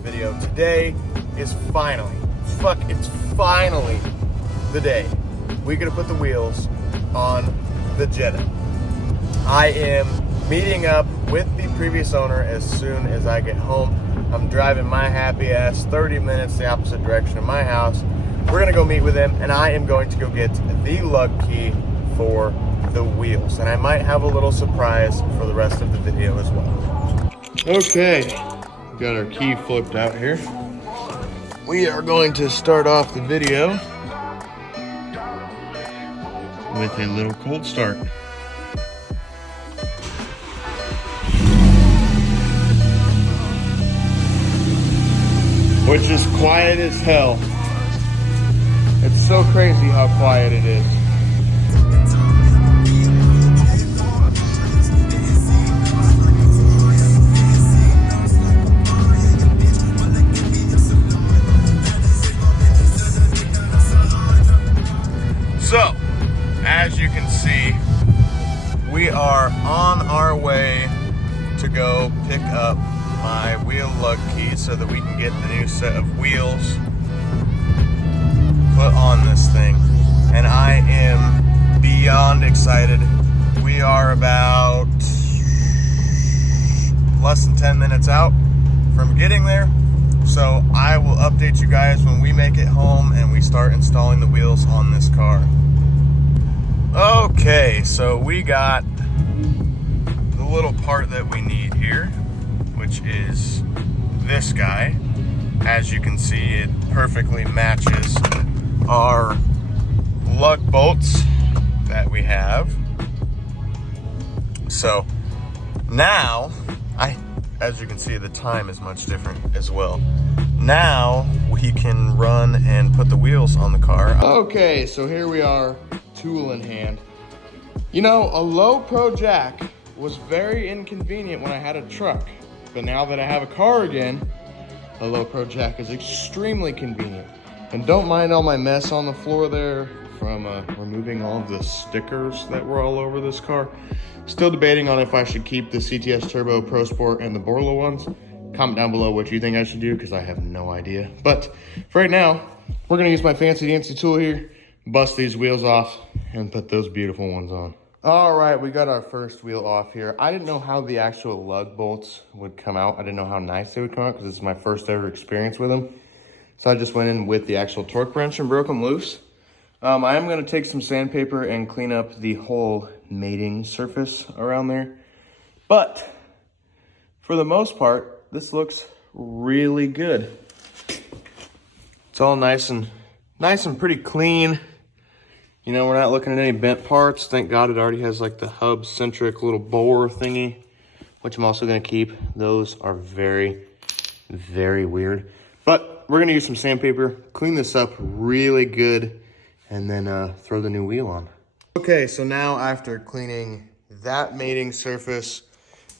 video. Today is finally, it's finally the day we're gonna put the wheels on the Jetta. I am meeting up with the previous owner as soon as I get home. I'm driving my happy ass 30 minutes the opposite direction of my house. We're gonna go meet with him, and I am going to go get the lug key for the wheels. And I might have a little surprise for the rest of the video as well. Okay, got our key flipped out here. We are going to start off the video with a little cold start. Which is quiet as hell. It's so crazy how quiet it is. So, as you can see, we are on our way to go pick up my wheel lug key so that we can get the new set of wheels put on this thing. And I am beyond excited. We are about less than 10 minutes out from getting there. So I will update you guys when we make it home and we start installing the wheels on this car. Okay, so we got the little part that we need here, which is this guy. As you can see, it perfectly matches our lug bolts that we have. So now, as you can see, the time is much different as well. Now we can run and put the wheels on the car. Okay, so here we are, tool in hand. You know, a low pro jack was very inconvenient when I had a truck, but now that I have a car again, a low pro jack is extremely convenient. And don't mind all my mess on the floor there from removing all of the stickers that were all over this car. Still debating on if I should keep the CTS Turbo Pro Sport and the Borla ones. Comment down below what you think I should do, because I have no idea. But for right now, we're gonna use my fancy dancy tool here, bust these wheels off, and put those beautiful ones on. All right, we got our first wheel off here. I didn't know how the actual lug bolts would come out. I didn't know how nice they would come out because this is my first ever experience with them. So I just went in with the actual torque wrench and broke them loose. I am gonna take some sandpaper and clean up the whole mating surface around there. But for the most part, this looks really good. It's all nice and pretty clean. You know, we're not looking at any bent parts. Thank God it already has like the hub-centric little bore thingy, which I'm also gonna keep. Those are very, very weird. But we're gonna use some sandpaper, clean this up really good, and then throw the new wheel on. Okay, so now after cleaning that mating surface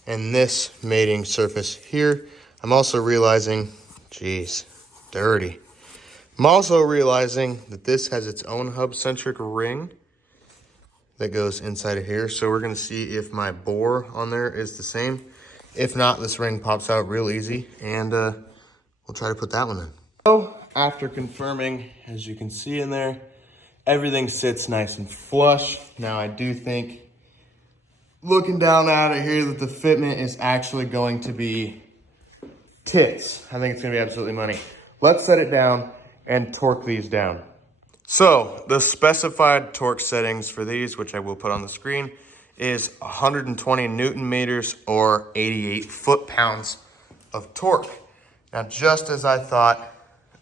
and this mating surface here, I'm also realizing, geez, dirty. I'm also realizing that this has its own hub-centric ring that goes inside of here. So we're gonna see if my bore on there is the same. If not, this ring pops out real easy, and we'll try to put that one in. So after confirming, as you can see in there, everything sits nice and flush. Now I do think, looking down at it here, that the fitment is actually going to be tits. I think it's gonna be absolutely money. Let's set it down and torque these down. So the specified torque settings for these, which I will put on the screen, is 120 Newton meters or 88 foot-pounds of torque. Now, just as I thought,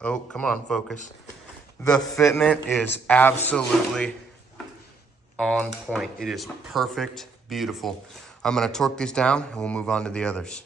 oh, come on, focus. The fitment is absolutely on point. It is perfect, beautiful. I'm gonna torque these down and we'll move on to the others.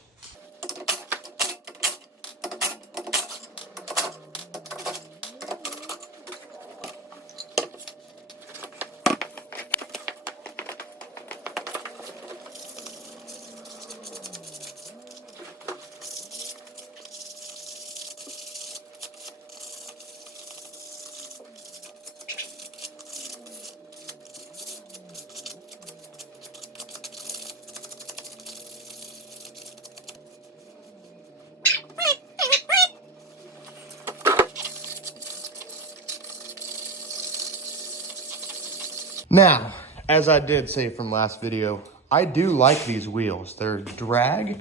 Now, as I did say from last video, I do like these wheels. They're drag.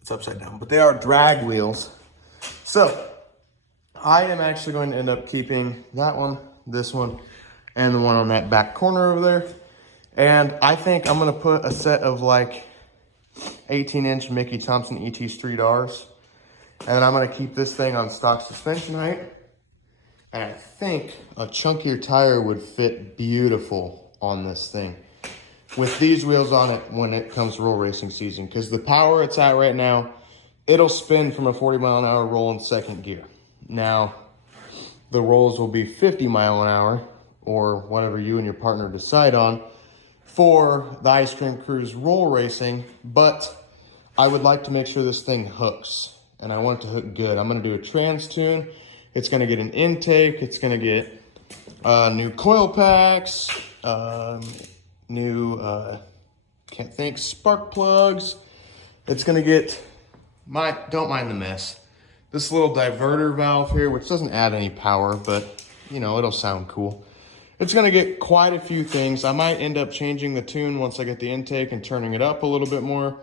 It's upside down, but they are drag wheels. So, I am actually going to end up keeping that one, this one, and the one on that back corner over there. And I think I'm going to put a set of like 18-inch Mickey Thompson ET Street R's. And I'm going to keep this thing on stock suspension height. And I think a chunkier tire would fit beautiful on this thing with these wheels on it when it comes to roll racing season. Because the power it's at right now, it'll spin from a 40-mile-an-hour roll in second gear. Now, the rolls will be 50 mile an hour or whatever you and your partner decide on for the Ice Cream Cruise roll racing. But I would like to make sure this thing hooks. And I want it to hook good. I'm going to do a trans tune. It's going to get an intake. It's going to get new coil packs, new, can't think, spark plugs. It's going to get, don't mind the mess. This little diverter valve here, which doesn't add any power, but, you know, it'll sound cool. It's going to get quite a few things. I might end up changing the tune once I get the intake and turning it up a little bit more.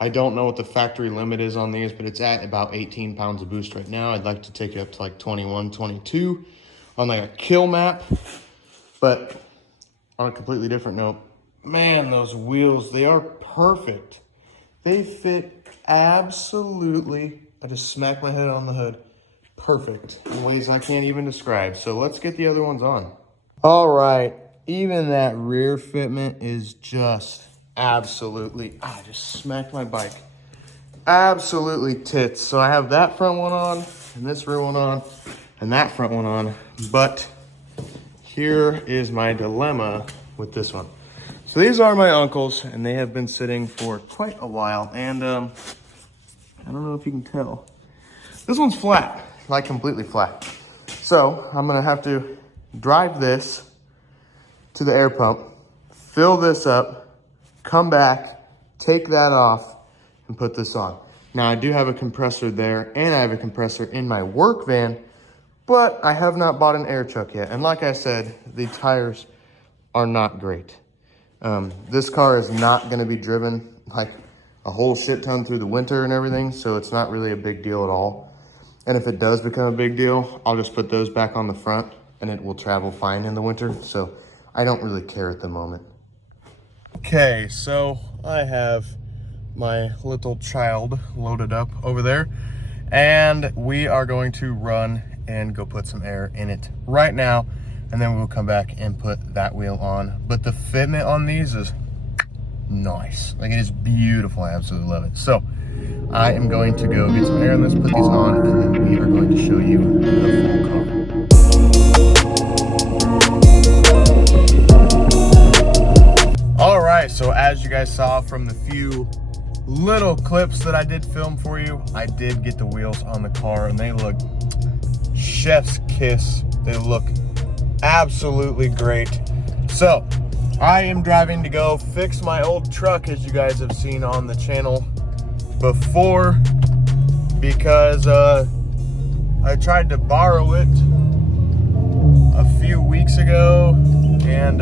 I don't know what the factory limit is on these, but it's at about 18 pounds of boost right now. I'd like to take it up to like 21, 22 on like a kill map. But on a completely different note, man, those wheels, they are perfect. They fit absolutely, I just smacked my head on the hood, perfect in ways I can't even describe. So let's get the other ones on. All right, even that rear fitment is just absolutely, I just smacked my bike. Absolutely tits. So I have that front one on, and this rear one on, and that front one on. But here is my dilemma with this one. So these are my uncle's, and they have been sitting for quite a while. And I don't know if you can tell. This one's flat, like completely flat. So I'm gonna have to drive this to the air pump, fill this up, come back, take that off, and put this on. Now, I do have a compressor there, and I have a compressor in my work van, but I have not bought an air chuck yet. And like I said, the tires are not great. This car is not going to be driven like a whole shit ton through the winter and everything, so it's not really a big deal at all. And if it does become a big deal, I'll just put those back on the front, and it will travel fine in the winter, so I don't really care at the moment. Okay, so I have my little child loaded up over there, and we are going to run and go put some air in it right now, and then we'll come back and put that wheel on. But the fitment on these is nice. Like, it is beautiful. I absolutely love it. So I am going to go get some air in this, put these on, and then we are going to show you the full car. All right, so as you guys saw from the few little clips that I did film for you, I did get the wheels on the car, and they look chef's kiss. They look absolutely great. So I am driving to go fix my old truck, as you guys have seen on the channel before, because I tried to borrow it a few weeks ago, and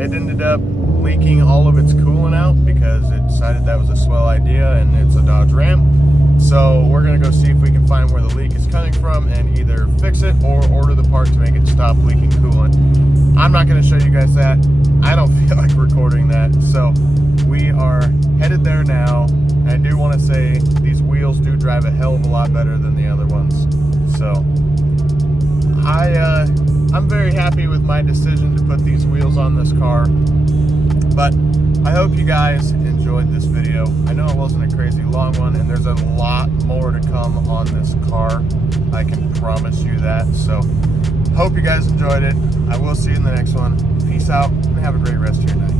it ended up leaking all of its coolant out because it decided that was a swell idea, and it's a Dodge Ram. So we're gonna go see if we can find where the leak is coming from and either fix it or order the part to make it stop leaking coolant. I'm not gonna show you guys that. I don't feel like recording that. So we are headed there now. And I do want to say these wheels do drive a hell of a lot better than the other ones. So I'm very happy with my decision to put these wheels on this car. But I hope you guys enjoyed this video. I know it wasn't a crazy long one, and there's a lot more to come on this car. I can promise you that. So hope you guys enjoyed it. I will see you in the next one. Peace out, and have a great rest of your night.